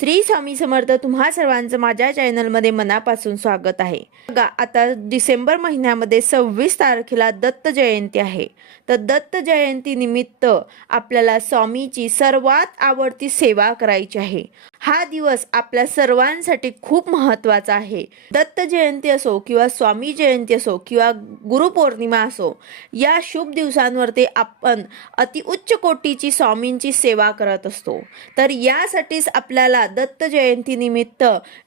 श्री स्वामी समर्थ. तुम्हा सर्वांचं माझ्या चॅनलमध्ये मनापासून स्वागत आहे. बघा, आता डिसेंबर महिन्यामध्ये 26 तारखेला दत्त जयंती आहे. तर दत्त जयंती निमित्त आपल्याला स्वामीची सर्वात आवडती सेवा करायची आहे. हा दिवस आपल्या सर्वांसाठी खूप महत्त्वाचा आहे. दत्त जयंती असो किंवा स्वामी जयंती असो किंवा गुरुपौर्णिमा असो, या शुभ दिवसांवरती आपण अतिउच्च कोटीची स्वामींची सेवा करत असतो. तर यासाठीच आपल्याला दत्त जयंती निमित्त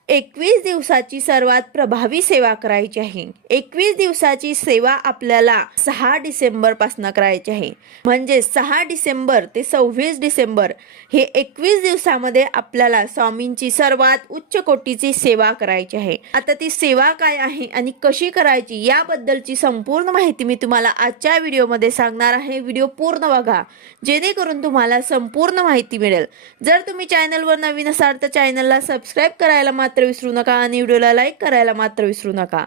21 दिवसाची सर्वात प्रभावी सेवा करायची आहे. 21 दिवसाची सेवा आपल्याला 6 डिसेंबर पासून करायची आहे. म्हणजे 6 डिसेंबर ते 26 डिसेंबर हे 21 दिवसामध्ये आपल्याला स्वामींची सर्वात उच्च कोटीची सेवा करायची आहे. आता ती सेवा काय आहे आणि कशी करायची याबद्दलची संपूर्ण माहिती मी तुम्हाला आजच्या व्हिडिओमध्ये सांगणार आहे. व्हिडिओ पूर्ण बघा, जेणेकरून तुम्हाला संपूर्ण माहिती मिळेल. जर तुम्ही चॅनलवर नवीन असाल तर चॅनलला सबस्क्राईब करायला मात्र विसरू नका आणि व्हिडिओला लाईक करायला मात्र विसरू नका.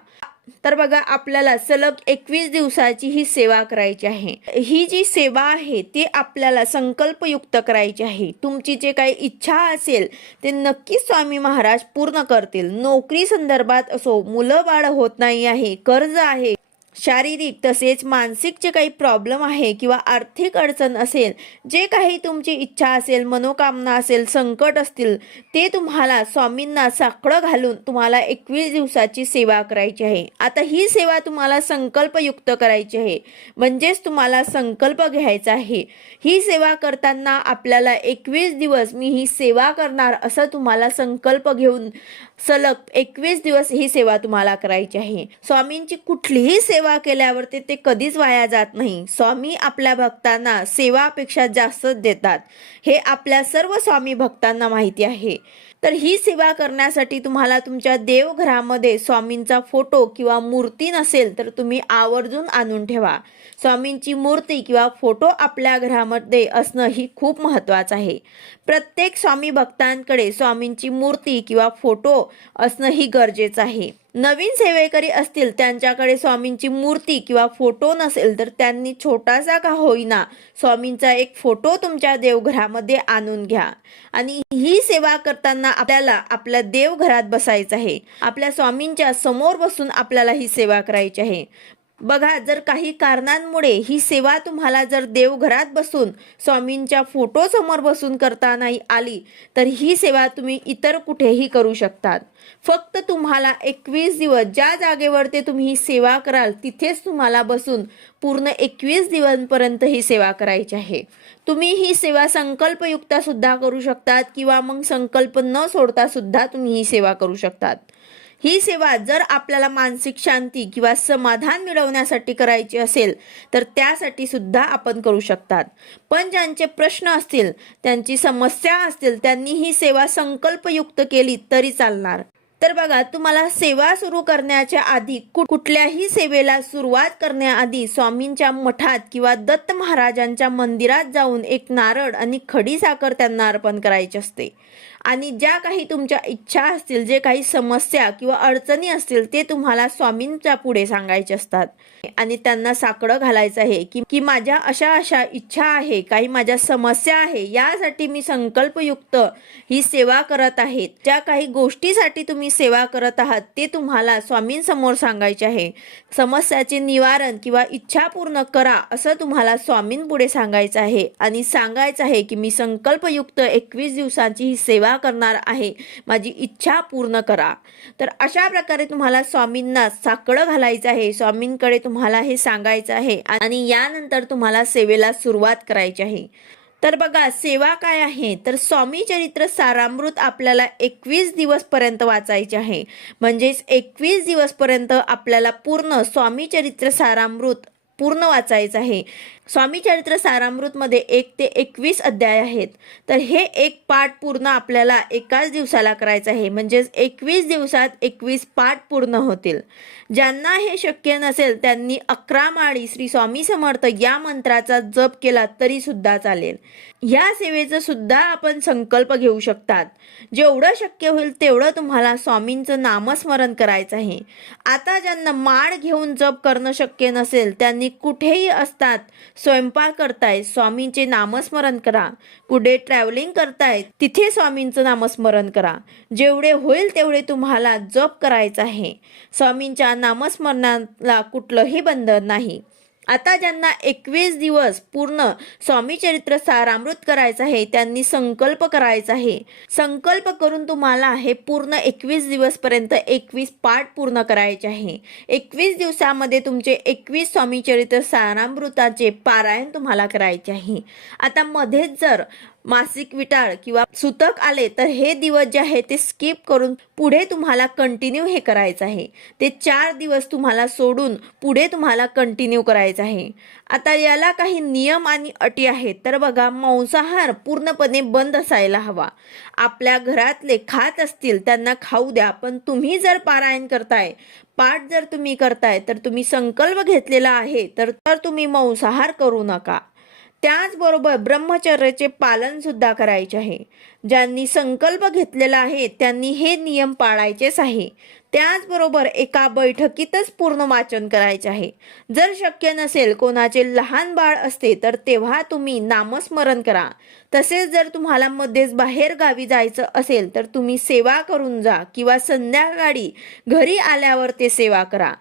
तर बघा, आपल्याला सलग 21 दिवसाची ही सेवा करायची आहे. ही जी सेवा आहे ती आपल्याला संकल्पयुक्त करायची आहे. तुमची जे काही इच्छा असेल ते नक्कीच स्वामी महाराज पूर्ण करतील. नोकरी संदर्भात असो, मुलं बाळ होत नाही आहे, कर्ज आहे, शारीरिक तसेच मानसिक जे काही प्रॉब्लेम आहे किंवा आर्थिक अडचण असेल, जे काही तुमची इच्छा असेल, मनोकामना असेल, संकट असतील, ते तुम्हाला स्वामींना साकडं घालून तुम्हाला 21 दिवसाची सेवा करायची आहे. आता ही सेवा तुम्हाला संकल्पयुक्त करायची आहे, म्हणजेच तुम्हाला संकल्प घ्यायचा आहे. ही सेवा करताना आपल्याला 21 दिवस मी ही सेवा करणार असं तुम्हाला संकल्प घेऊन सलग 21 दिवस ही सेवा तुम्हाला करायची आहे. स्वामींची कुठलीही सेवा केल्यावर ते कधीच वाया जात नाही. स्वामी आपल्या भक्तांना सेवापेक्षा जास्तच देतात, हे आपल्या सर्व स्वामी भक्तांना माहिती आहे. तर ही सेवा करण्यासाठी तुम्हाला तुमच्या देवघरामध्ये स्वामींचा फोटो किंवा मूर्ती नसेल तर तुम्ही आवर्जून आणून ठेवा. स्वामींची मूर्ती किंवा फोटो आपल्या घरामध्ये असणं ही खूप महत्त्वाचं आहे. प्रत्येक स्वामी भक्तांकडे स्वामींची मूर्ती किंवा फोटो असणं ही गरजेचं आहे. नवीन सेवेकरी असतील त्यांच्याकडे स्वामींची मूर्ती किंवा फोटो नसेल तर त्यांनी छोटासा का होईना स्वामींचा एक फोटो तुमच्या देवघरामध्ये आणून घ्या. आणि ही सेवा करताना आपल्याला आपल्या देवघरात बसायचं आहे. आपल्या स्वामींच्या समोर बसून आपल्याला ही सेवा करायची आहे. बघा, जर काही कारणांमुळे ही सेवा तुम्हाला जर देवघरात बसून स्वामींच्या फोटो समोर बसून करता नाही आली तर ही सेवा तुम्ही इतर कुठेही करू शकतात. फक्त तुम्हाला 21 दिवस ज्या जागेवर ते तुम्ही ही सेवा कराल तिथेच तुम्हाला बसून पूर्ण 21 दिवसांपर्यंत ही सेवा करायची आहे. तुम्ही ही सेवा संकल्पयुक्त सुद्धा करू शकतात किंवा मग संकल्प न सोडता सुद्धा तुम्ही ही सेवा करू शकतात. ही सेवा जर आपल्याला मानसिक शांती किंवा समाधान मिळवण्यासाठी करायची असेल तर त्यासाठी सुद्धा आपण करू शकतात. पण ज्यांचे प्रश्न असतील, त्यांची समस्या असतील, त्यांनी ही सेवा संकल्पयुक्त केली तरी चालणार. तर बघा, तुम्हाला सेवा सुरू करण्याच्या आधी कुठल्याही सेवेला सुरुवात करण्याआधी स्वामींच्या मठात किंवा दत्त महाराजांच्या मंदिरात जाऊन एक नारळ आणि खडी साखर त्यांना अर्पण करायची असते. आणि ज्या काही तुमच्या इच्छा असतील, जे काही समस्या किंवा अडचणी असतील ते तुम्हाला स्वामींच्या पुढे सांगायचे असतात. आणि त्यांना साकडं घालायचं आहे की माझ्या अशा अशा इच्छा आहे, काही माझ्या समस्या आहे, यासाठी मी संकल्पयुक्त ही सेवा करत आहे. ज्या काही गोष्टीसाठी तुम्ही सेवा करत आहात ते तुम्हाला स्वामींसमोर सांगायचे आहे. समस्याचे निवारण किंवा इच्छा पूर्ण करा असं तुम्हाला स्वामींपुढे सांगायचं आहे. आणि सांगायचं आहे की मी संकल्पयुक्त 21 दिवसांची ही सेवा करणार आहे, माझी इच्छा पूर्ण करा. तर अशा प्रकारे तुम्हाला स्वामींना साकडं घालायचं आहे, स्वामींकडे तुम्हाला हे सांगायचं आहे आणि यानंतर तुम्हाला सेवेला सुरुवात करायची आहे. तर बघा, सेवा काय आहे तर स्वामी चरित्र सारामृत आपल्याला 21 दिवस पर्यंत वाचायचे आहे. म्हणजेच 21 दिवस पर्यंत आपल्याला पूर्ण स्वामी चरित्र सारामृत पूर्ण वाचायचं आहे. स्वामी चरित्र सारामृतमध्ये 1 ते 21 अध्याय आहेत. तर हे एक पाठ पूर्ण आपल्याला एकाच दिवसाला करायचं आहे. म्हणजेच 21 दिवसात 21 पाठ पूर्ण होतील. ज्यांना हे शक्य नसेल त्यांनी 11 माळी श्री स्वामी समर्थ या मंत्राचा जप केला तरी सुद्धा चालेल. ह्या सेवेचं सुद्धा आपण संकल्प घेऊ शकतात. जेवढं शक्य होईल तेवढं तुम्हाला स्वामींचं नामस्मरण करायचं आहे. आता ज्यांना माळ घेऊन जप करणं शक्य नसेल त्यांनी कुठेही असतात स्वयंपाक करताय स्वामींचे नामस्मरण करा, कुठे ट्रॅव्हलिंग करताय तिथे स्वामींचं नामस्मरण करा, जेवढे होईल तेवढे तुम्हाला जप करायचं आहे. स्वामींच्या नामस्मरणाला कुठलंही बंधन नाही. आता ज्यांना 21 दिवस पूर्ण स्वामी चरित्र सारामृत करायचं आहे त्यांनी संकल्प करायचा आहे. संकल्प करून तुम्हाला हे पूर्ण 21 दिवसपर्यंत 21 पाठ पूर्ण करायचे आहे. 21 दिवसामध्ये तुमचे 21 स्वामी चरित्र सारामृताचे पारायण तुम्हाला करायचे आहे. आता मध्येच जर मासिक विटाळ किंवा सुतक आले तर हे दिवस जे आहे ते स्किप करून पुढे तुम्हाला कंटिन्यू हे करायचं आहे. ते 4 दिवस तुम्हाला सोडून पुढे तुम्हाला कंटिन्यू करायचं आहे. आता याला काही नियम आणि अटी आहेत. तर बघा, मांसाहार पूर्णपणे बंद असायला हवा. आपल्या घरातले खात असतील त्यांना खाऊ द्या, पण तुम्ही जर पारायण करताय, पाठ जर तुम्ही करताय, तर तुम्ही संकल्प घेतलेला आहे तर तुम्ही मांसाहार करू नका. त्याचबरोबर ब्रह्मचर्याचे पालन सुद्धा करायचे आहे. ज्यांनी संकल्प घेतलेला आहे त्यांनी हे नियम पाळायचेच आहे. त्याचबरोबर एका बैठकीतच पूर्ण वाचन करायचे आहे. जर शक्य नसेल, कोणाचे लहान बाळ असते तर तेव्हा तुम्ही नामस्मरण करा. तसेच जर तुम्हाला मध्येच बाहेर गावी जायचं असेल तर तुम्ही सेवा करून जा किंवा संध्याकाळी घरी आल्यावर ते सेवा करा.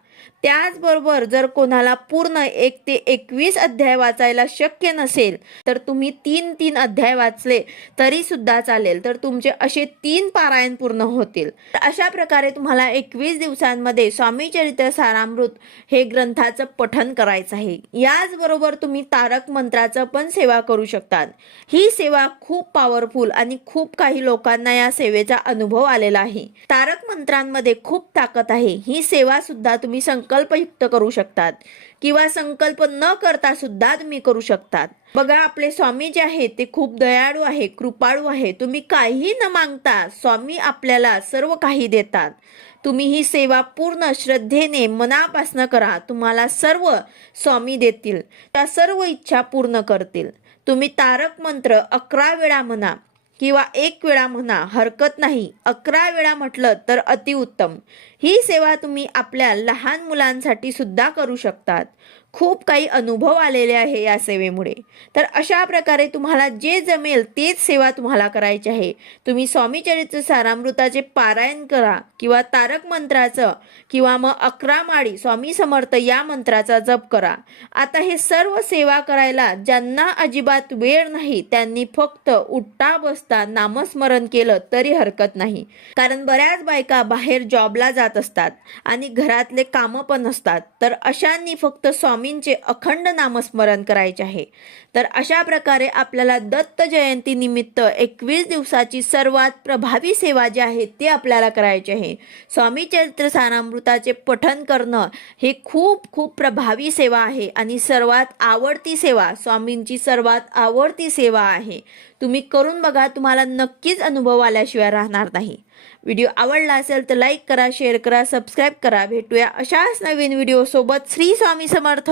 त्याचबरोबर जर कोणाला पूर्ण 1 ते 21 अध्याय वाचायला शक्य नसेल तर तुम्ही 3 अध्याय वाचले तरी सुद्धा चालेल, तर तुमचे असे 3 पारायण पूर्ण होतील. अशा प्रकारे तुम्हाला 21 दिवसांमध्ये स्वामी चरित्र सारामृत हे ग्रंथाचं पठण करायचं आहे. याचबरोबर तुम्ही तारक मंत्राचं पण सेवा करू शकतात. ही सेवा खूप पॉवरफुल आणि खूप काही लोकांना या सेवेचा अनुभव आलेला आहे. तारक मंत्रांमध्ये खूप ताकद आहे. ही सेवा सुद्धा तुम्ही संकल्पयुक्त करू शकतात किंवा संकल्प न करता सुद्धा तुम्ही करू शकतात. बघा, आपले स्वामी जे आहेत ते खूप दयाळू आहे, कृपाळू आहे. तुम्ही काही न मागता स्वामी आपल्याला सर्व काही देतात. तुम्ही ही सेवा पूर्ण श्रद्धेने मनापासून करा. तुम्हाला सर्व स्वामी देतील, त्या सर्व इच्छा पूर्ण करतील. तुम्ही तारक मंत्र 11 वेळा म्हणा किंवा 1 वेळा म्हणा, हरकत नाही. 11 वेळा म्हटलं तर अतिउत्तम. ही सेवा तुम्ही आपल्या लहान मुलांसाठी सुद्धा करू शकतात. खूप काही अनुभव आलेले आहे या सेवेमुळे. तर अशा प्रकारे तुम्हाला जे जमेल तेच सेवा तुम्हाला करायची आहे. तुम्ही स्वामी चरित्र सारामृताचे पारायण करा किंवा तारक मंत्राचं किंवा मग 11 माळी स्वामी समर्थ या मंत्राचा जप करा. आता हे सर्व सेवा करायला ज्यांना अजिबात वेळ नाही त्यांनी फक्त उठता बसता नामस्मरण केलं तरी हरकत नाही. कारण बऱ्याच बायका बाहेर जॉबला जात असतात आणि घरातले कामं पण असतात, तर अशांनी फक्त स्वामींचे अखंड नामस्मरण करायचे आहे. तर अशा प्रकारे आपल्याला दत्त जयंती निमित्त 21 दिवसाची सर्वात प्रभावी सेवा जी आहे ते आपल्याला करायची आहे. स्वामी चरित्र सारामृताचे पठण करणं हे खूप खूप प्रभावी सेवा आहे आणि सर्वात आवडती सेवा, स्वामींची सर्वात आवडती सेवा आहे. तुम्ही करून बघा, तुम्हाला नक्कीच अनुभव आल्याशिवाय राहणार नाही. व्हिडिओ आवडला असेल तर लाईक करा, शेअर करा, सबस्क्राईब करा. भेटूया अशाच नवीन व्हिडिओ सोबत. श्री स्वामी समर्थ.